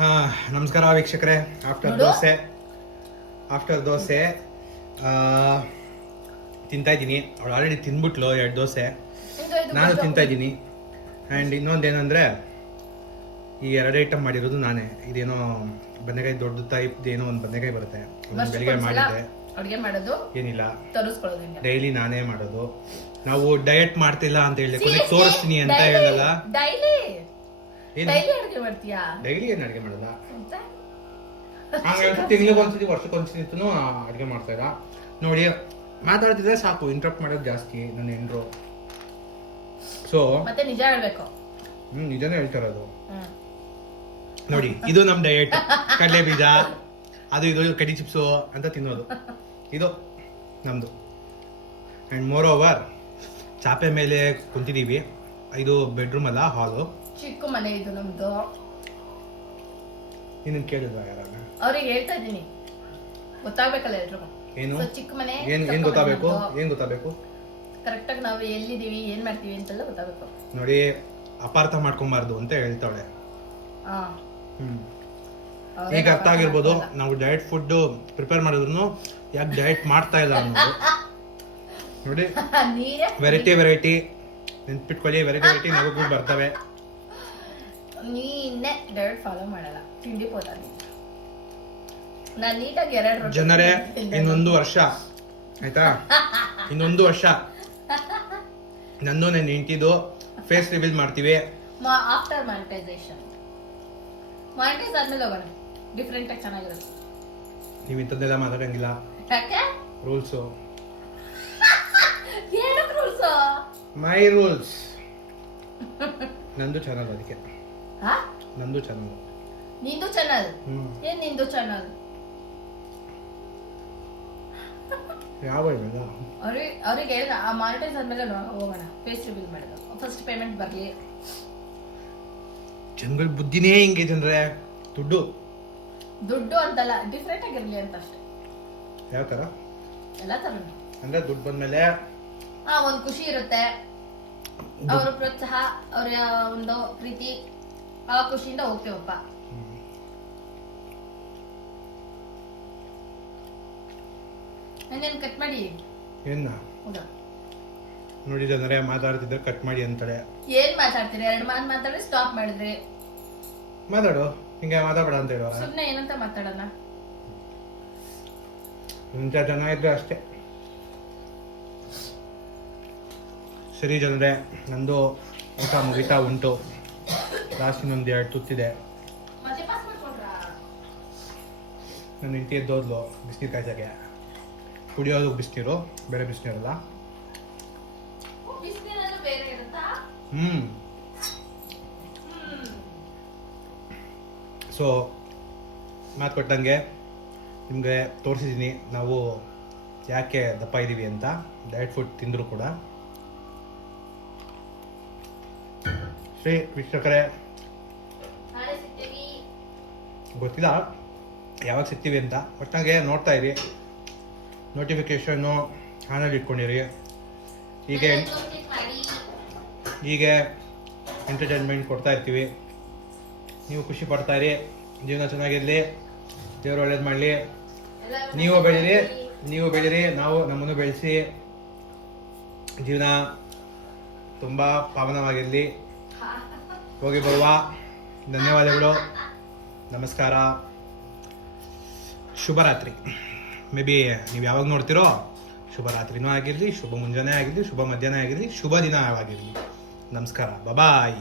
ನಮಸ್ಕಾರ ವೀಕ್ಷಕರೇ. ಆಫ್ಟರ್ ದೋಸೆ ತಿಂತಾ ಇದ್ದೀನಿ. ಅವಳು ಆಲ್ರೆಡಿ ತಿಂದ್ಬಿಟ್ಲು 2 ದೋಸೆ, ನಾನು ತಿಂತಾ ಇದ್ದೀನಿ. ಆ್ಯಂಡ್ ಇನ್ನೊಂದೇನೆಂದರೆ ಈ 2 ಐಟಮ್ ಮಾಡಿರೋದು ನಾನೇ. ಇದೇನೋ ಬದನೆಕಾಯಿ ದೊಡ್ಡ ಟೈಪ್ ಏನೋ ಒಂದು ಬದನೆಕಾಯಿ ಬರುತ್ತೆ, ಬೆಳಿಗ್ಗೆ ಮಾಡಿದ್ದೆ. ಅಡುಗೆ ಮಾಡೋದು ಏನಿಲ್ಲ, ತರಿಸ್ಕೊಳ್ಳೋದು ಡೈಲಿ ನಾನೇ ಮಾಡೋದು. ನಾವು ಡಯಟ್ ಮಾಡ್ತಿಲ್ಲ ಅಂತ ಹೇಳಿ ಕೊನೆಗೆ ತೋರಿಸ್ತೀನಿ ಅಂತ ಹೇಳಲ್ಲ. ಡೈಲಿ ಅಡುಗೆ ಮಾಡ್ತೀಯಾ? ಡೈಲಿ ಏನು ಅಡುಗೆ ಮಾಡಲ್ಲ, ತಿಂಗಳಿಗೆ ಒಂದ್ಸತಿ ವರ್ಷಕ್ಕೊಂದ್ಸತಿ ಅಡುಗೆ ಮಾಡ್ತಾ ಇಲ್ಲ. ನೋಡಿ, ಮಾತಾಡ್ತಿದ್ರೆ ಸಾಕು, ಇಂಟ್ರಪ್ಟ್ ಮಾಡೋದು ಜಾಸ್ತಿ ನನ್ನ ಹೆಂಡ್ರು. ಸೊ ಮತ್ತೆ ನಿಜ ಹೇಳ್ಬೇಕು. ನಿಜನೇ ಹೇಳ್ತಾ ಇರೋದು. ನೋಡಿ, ಇದು ನಮ್ ಡಯಟ್. ಕಡಲೆ ಬೀಜ ಅದು ಇದು ಕಡಿ ಚಿಪ್ಸು ಅಂತ ತಿನ್ನೋದು, ಇದು ನಮ್ದು. ಅಂಡ್ ಮೋರ್ ಓವರ್ ಚಾಪೆ ಮೇಲೆ ಕುಂತಿದೀವಿ. ಇದು ಬೆಡ್ರೂಮ್ ಅಲ್ಲ, ಹಾಲು. ಚಿಕ್ಕ ಮನೆ ಇದು ನಮ್ದು. ನೀನು ಕೇಳಿದ್ವಾ ಯಾರಾಗ? ಅವ್ರಿಗೆ ಹೇಳ್ತಾ ಇದ್ದೀನಿ, ಗೊತ್ತಾಗ್ಬೇಕಲ್ಲ ಎಲ್ರಿಗೂ. ಏನು ಚಿಕ್ಕ ಮನೆ, ಏನ್ ಗೊತ್ತಾಗಬೇಕು? ಕರೆಕ್ಟ್ ಆಗಿ ನಾವು ಎಲ್ಲಿದೀವಿ, ಏನ್ ಮಾಡ್ತೀವಿ ಅಂತೆಲ್ಲ ಗೊತ್ತಾಗಬೇಕು. ನೋಡಿ, ಅಪಾರ್ಥ ಮಾಡ್ಕೊಂಬಾರ್ದು ಅಂತ ಹೇಳ್ತಾಳೆ. ಈಗ ಅರ್ಥ ಆಗಿರ್ಬೋದು ನಾವು ಡಯಟ್ ಫುಡ್ ಪ್ರಿಪೇರ್ ಮಾಡಿದ್ರು ಯಾಕೆ ಡಯಟ್ ಮಾಡ್ತಾ ಇಲ್ಲ ಅನ್ನೋದು. ನೋಡಿ, ವೆರೈಟಿ ನೆನ್ಪಿಟ್ಕೊಳ್ಳಿ, ವೆರೈಟಿ ನಮಗೂ ಬರ್ತವೆ. ನೀನೆ ಡಯಟ್ ಫಾಲೋ ಮಾಡಲ್ಲ, ತಿಂಡಿ ಪೋತ. ನಾನು ನೀಟಾಗಿ 2 ಜನರೇ, ಇನ್ನೊಂದು ವರ್ಷ ಆಯ್ತಾ, ಇನ್ನೊಂದು ವರ್ಷ ನಂದು ನನ್ನ ಹೆಂಡತಿದು ಫೇಸ್ ರಿವೀಲ್ ಮಾಡ್ತೀವಿ. ಆಫ್ಟರ್ ಮಾನಿಟೈಸೇಷನ್ ಆದ್ಮೇಲೆ ಹೋಗೋಣ, ಡಿಫ್ರೆಂಟ್ ಆಗಿ ಚೆನ್ನಾಗಿರುತ್ತೆ. ನೀವು ಇಂಥದ್ದೆಲ್ಲ ಮಾತಾಡಂಗಿಲ್ಲ, ರೂಲ್ಸು. ಏನಕ್ಕೆ ರೂಲ್ಸ್? ಮೈ ರೂಲ್ಸ್. ನಂದು ಚಾನಲ್, ಅದಕ್ಕೆ ನಂದು ಚಾನಲ್. ನಿಂದು ಚಾನಲ್? ಏನ್ ನಿಂದು ಚಾನಲ್? ಯಾವ ಇವಾಗ ಅವ್ರಿಗೆ ಹೇಳಿದ ಮಾನಿಟೈಸ್ ಆದ್ಮೇಲೆ ಹೋಗೋಣ, ಫೇಸ್ ರಿವೀಲ್ ಮಾಡೋದು. ಫಸ್ಟ್ ಪೇಮೆಂಟ್ ಬರ್ಲಿ. ಜನಗಳ ಬುದ್ಧಿನೇ ಹಿಂಗೆ ಜನರೇ. ದುಡ್ಡು ಅಂತಲ್ಲ, ಡಿಫ್ರೆಂಟ್ ಆಗಿರ್ಲಿ ಅಂತ ಅಷ್ಟೇ. ಯಾವ ತರ? ಎಲ್ಲ ತರ ಅಂದ್ರೆ ದುಡ್ಡು ಬಂದ್ಮೇಲೆ ಒಂದ್ ಖುಷಿ ಇರುತ್ತೆ, ಅವ್ರ ಪ್ರೋತ್ಸಾಹ, ಅವ್ರ ಒಂದು ಪ್ರೀತಿ, ಆ ಖುಷಿಯಿಂದ ಹೋಗ್ತೇವಪ್ಪ. ಕಟ್ ಮಾಡಿ ಏನ ನೋಡಿ ಜನರೇ, ಮಾತಾಡ್ತಿದ್ರೆ ಕಟ್ ಮಾಡಿ ಅಂತಾಳೆ. ಏನ್ ಮಾತಾಡ್ತೀರಿ? 2 ಮಾತು ಮಾತಾಡಿ ಸ್ಟಾಪ್ ಮಾಡಿದ್ರಿ. ಮಾತಾಡು, ಹಿಂಗೆ ಮಾತಾಡ ಅಂತ ಹೇಳುವ. ಸುಮ್ನೆ ಏನಂತ ಮಾತಾಡೋಣ, ಇಂಥ ಜನ ಇದ್ರೆ ಅಷ್ಟೇ. ಸರಿ ಜನರೇ, ನಂದು ಊಟ ಮುಗಿತಾ ಉಂಟು. ಲಾಸ್ಟ್ ಇನ್ನೊಂದು 2 ತುತ್ತಿದೆ. ನನ್ನ ಹೆಂಡತಿ ಎದ್ದೋದ್ಲು ಬಿಸಿನೀರು ಕಾಯ್ಸಕ್ಕೆ. ಕುಡಿಯೋದು ಬಿಸಿನೀರು, ಬೇರೆ ಬಿಸಿನೀರಲ್ಲ. ಸೊ ಮಾತು ಕೊಟ್ಟಂಗೆ ನಿಮಗೆ ತೋರಿಸಿದ್ದೀನಿ ನಾವು ಯಾಕೆ ದಪ್ಪ ಇದ್ದೀವಿ ಅಂತ. ಡಯಟ್ ಫುಡ್ ತಿಂದರೂ ಕೂಡ. ಶ್ರೀ ವೀಕ್ಷಕರೇ, ಗೊತ್ತಿಲ್ಲ ಯಾವಾಗ ಸಿಗ್ತೀವಿ ಅಂತ. ಒಟ್ಟಾಗೆ ನೋಡ್ತಾ ಇರಿ, ನೋಟಿಫಿಕೇಶನ್ನು ಆನಲ್ಲಿ ಇಟ್ಕೊಂಡಿರಿ. ಹೀಗೆ ಎಂಟರ್ಟೈನ್ಮೆಂಟ್ ಕೊಡ್ತಾ ಇರ್ತೀವಿ. ನೀವು ಖುಷಿ ಪಡ್ತಾ ಇರಿ, ಜೀವನ ಚೆನ್ನಾಗಿರಲಿ, ದೇವರು ಒಳ್ಳೇದು ಮಾಡಲಿ. ನೀವು ಬೆಳೀರಿ, ನಾವು ನಮ್ಮನ್ನು ಬೆಳೆಸಿ, ಜೀವನ ತುಂಬ ಪಾವನವಾಗಿರಲಿ. ಹೋಗಿ ಬರುವ. ಧನ್ಯವಾದಗಳು, ನಮಸ್ಕಾರ, ಶುಭರಾತ್ರಿ. ಮೇ ಬಿ ನೀವು ಯಾವಾಗ ನೋಡ್ತಿರೋ ಶುಭರಾತ್ರಿನೂ ಆಗಿರಲಿ, ಶುಭ ಮುಂಜಾನೆ ಆಗಿರಲಿ, ಶುಭ ಮಧ್ಯಾಹ್ನ ಆಗಿರಲಿ, ಶುಭ ದಿನ ಆಗಿರಲಿ. ನಮಸ್ಕಾರ, ಬಾಯ್.